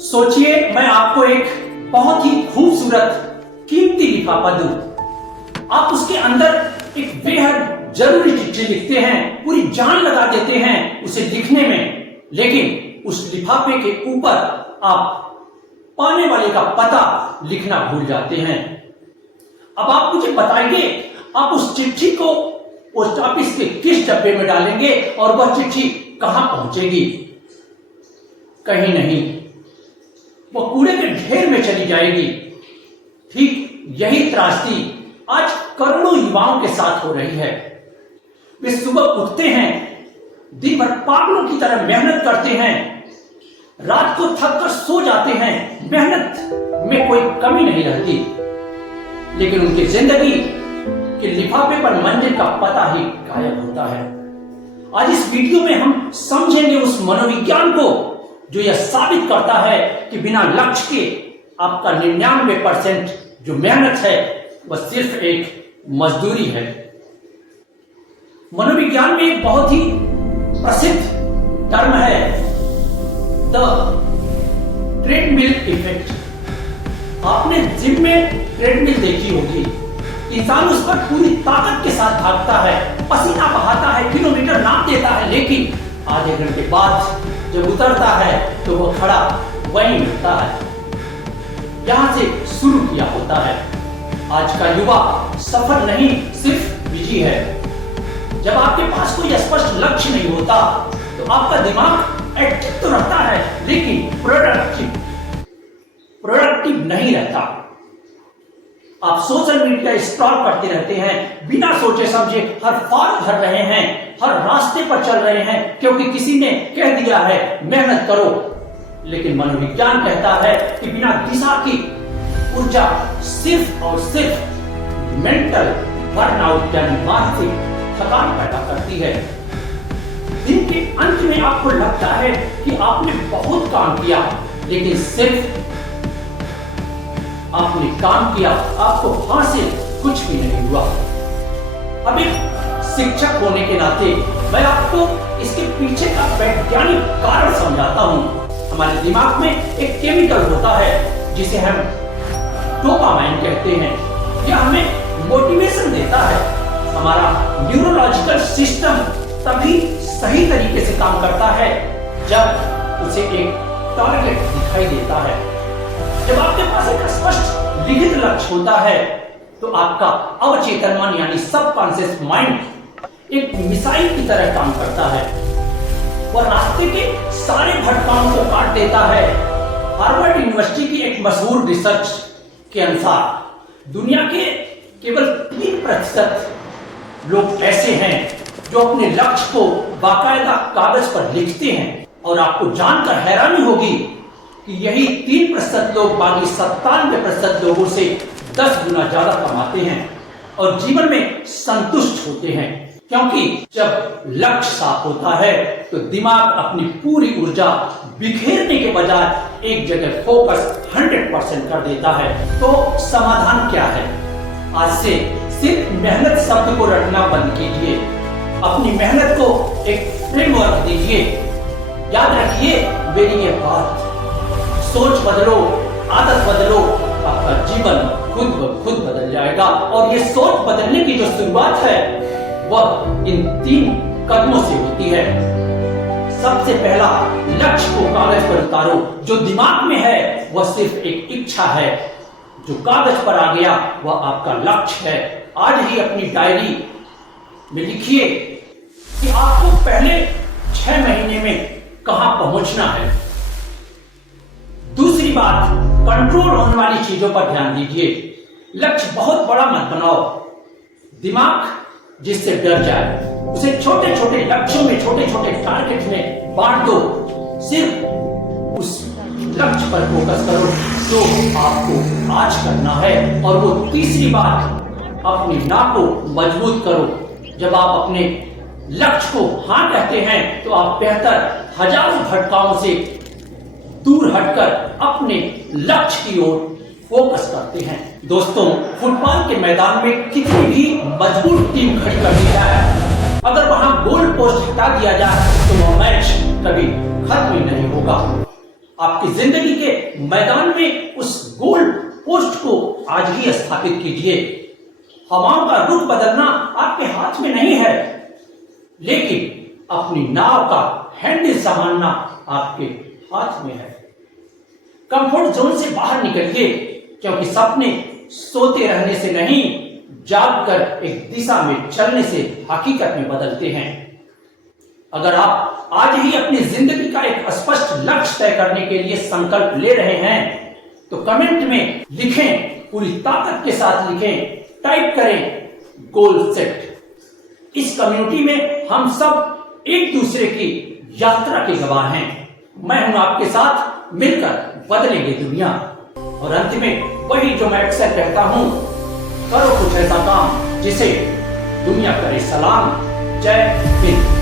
सोचिए मैं आपको एक बहुत ही खूबसूरत कीमती लिफाफा दूं। आप उसके अंदर एक बेहद जरूरी चिट्ठी लिखते हैं, पूरी जान लगा देते हैं उसे लिखने में, लेकिन उस लिफाफे के ऊपर आप पाने वाले का पता लिखना भूल जाते हैं। अब आप मुझे बताइए, आप उस चिट्ठी को पोस्ट ऑफिस के किस डब्बे में डालेंगे और वह चिट्ठी कहां पहुंचेगी? कहीं नहीं, वो कूड़े के ढेर में चली जाएगी। ठीक यही त्रासदी आज करोड़ों युवाओं के साथ हो रही है। वे सुबह उठते हैं, दिन भर पागलों की तरह मेहनत करते हैं, रात को थक कर सो जाते हैं, मेहनत में कोई कमी नहीं रहती, लेकिन उनकी जिंदगी के लिफाफे पर मंजिल का पता ही गायब होता है। आज इस वीडियो में हम समझेंगे उस मनोविज्ञान को जो यह साबित करता है कि बिना लक्ष्य के आपका 99% जो मेहनत है वह सिर्फ एक मजदूरी है। मनोविज्ञान में एक बहुत ही प्रसिद्ध टर्म है द ट्रेडमिल इफेक्ट। आपने जिम में ट्रेडमिल देखी होगी। इंसान उस पर पूरी ताकत के साथ भागता है, पसीना बहाता है, किलोमीटर नाप देता है, लेकिन आधे घंटे बाद जब उतरता है तो वह खड़ा वहीं मिलता है। यहां से शुरू किया होता है। आज का युवा सफल नहीं, सिर्फ बिजी है। जब आपके पास कोई स्पष्ट लक्ष्य नहीं होता तो आपका दिमाग एक्टिव तो रहता है, लेकिन प्रोडक्टिव नहीं रहता। आप सोशल मीडिया स्क्रॉल करते रहते हैं, बिना सोचे समझे हर फॉर्म भर रहे हैं, हर रास्ते पर चल रहे हैं क्योंकि किसी ने कह दिया है मेहनत करो। लेकिन मनोविज्ञान कहता है कि बिना दिशा की ऊर्जा सिर्फ और सिर्फ मेंटल बर्नआउट यानी मानसिक थकान पैदा करती है। दिन के अंत में आपको लगता है कि आपने बहुत काम किया, लेकिन सिर्फ आपने काम किया, आपको हासिल कुछ भी नहीं हुआ। अब एक शिक्षक होने के नाते मैं आपको इसके पीछे का वैज्ञानिक कारण समझाता हूं। हमारे दिमाग में एक केमिकल होता है जिसे हम डोपामाइन कहते हैं। यह हमें मोटिवेशन देता है। हमारा न्यूरोलॉजिकल सिस्टम तभी सही तरीके से काम करता है जब उसे एक टारगेट दिखाई देता है। जब आपके पास एक स्पष्ट लिखित लक्ष्य होता है तो आपका अवचेतन मन यानी सबकॉन्शियस माइंड एक मिसाइल की तरह काम करता है। वह रास्ते के सारे भटकाओं को काट देता है। हार्वर्ड यूनिवर्सिटी की एक मशहूर रिसर्च के अनुसार दुनिया के केवल 3% लोग ऐसे हैं जो अपने लक्ष्य को बाकायदा कागज पर लिखते हैं। और आपको जानकर हैरानी होगी कि यही 3% लोग बाकी 97% लोगों से 10 गुना ज्यादा कमाते हैं और जीवन में संतुष्ट होते हैं। क्योंकि जब लक्ष्य साफ होता है तो दिमाग अपनी पूरी ऊर्जा बिखेरने के बजाय एक जगह फोकस 100% कर देता है। तो समाधान क्या है? आज से सिर्फ मेहनत शब्द को रटना बंद कीजिए। अपनी मेहनत को एक फ्रेमवर्क दीजिए। याद रखिए मेरी ये बात, सोच बदलो, आदत बदलो, आपका जीवन खुद ब खुद बदल जाएगा। और ये सोच बदलने की जो शुरुआत है वह इन 3 कदमों से होती है। सबसे पहला, लक्ष्य को कागज पर उतारो। जो दिमाग में है वह सिर्फ एक इच्छा है, जो कागज पर आ गया वह आपका लक्ष्य है। आज ही अपनी डायरी में लिखिए कि आपको पहले 6 महीने में कहां पहुंचना है। दूसरी बात, कंट्रोल होने वाली चीजों पर ध्यान दीजिए। लक्ष्य बहुत बड़ा मत बनाओ। दिमाग जिससे डर जाए उसे छोटे छोटे लक्ष्यों में, छोटे छोटे टारगेट में बांट दो। सिर्फ उस लक्ष्य पर फोकस करो जो आपको आज करना है। और वो तीसरी बात, अपनी नाक को मजबूत करो। जब आप अपने लक्ष्य को हाँ कहते हैं तो आप बेहतर हजारों भटकाओं से दूर हटकर अपने लक्ष्य की ओर फोकस करते हैं। दोस्तों, फुटबॉल के मैदान में कितनी भी मजबूत टीम खड़ी कर दी जाए, अगर वहां गोल पोस्ट हटा दिया जाए तो वह मैच कभी खत्म ही नहीं होगा। आपकी जिंदगी के मैदान में उस गोल पोस्ट को आज ही स्थापित कीजिए। हवाओं का रुख बदलना आपके हाथ में नहीं है, लेकिन अपनी नाव का हैंडल संभालना आपके हाथ में है। कंफर्ट जोन से बाहर निकलिए, क्योंकि सपने सोते रहने से नहीं, जागकर एक दिशा में चलने से हकीकत में बदलते हैं। अगर आप आज ही अपनी जिंदगी का एक स्पष्ट लक्ष्य तय करने के लिए संकल्प ले रहे हैं तो कमेंट में लिखें, पूरी ताकत के साथ लिखें, टाइप करें गोल सेट। इस कम्युनिटी में हम सब एक दूसरे की यात्रा के गवाह हैं। मैं हूं आपके साथ, मिलकर बदलेंगे दुनिया। और अंत में वही जो मैं अक्सर कहता हूं, करो कुछ ऐसा काम जिसे दुनिया करे सलाम। जय हिंद।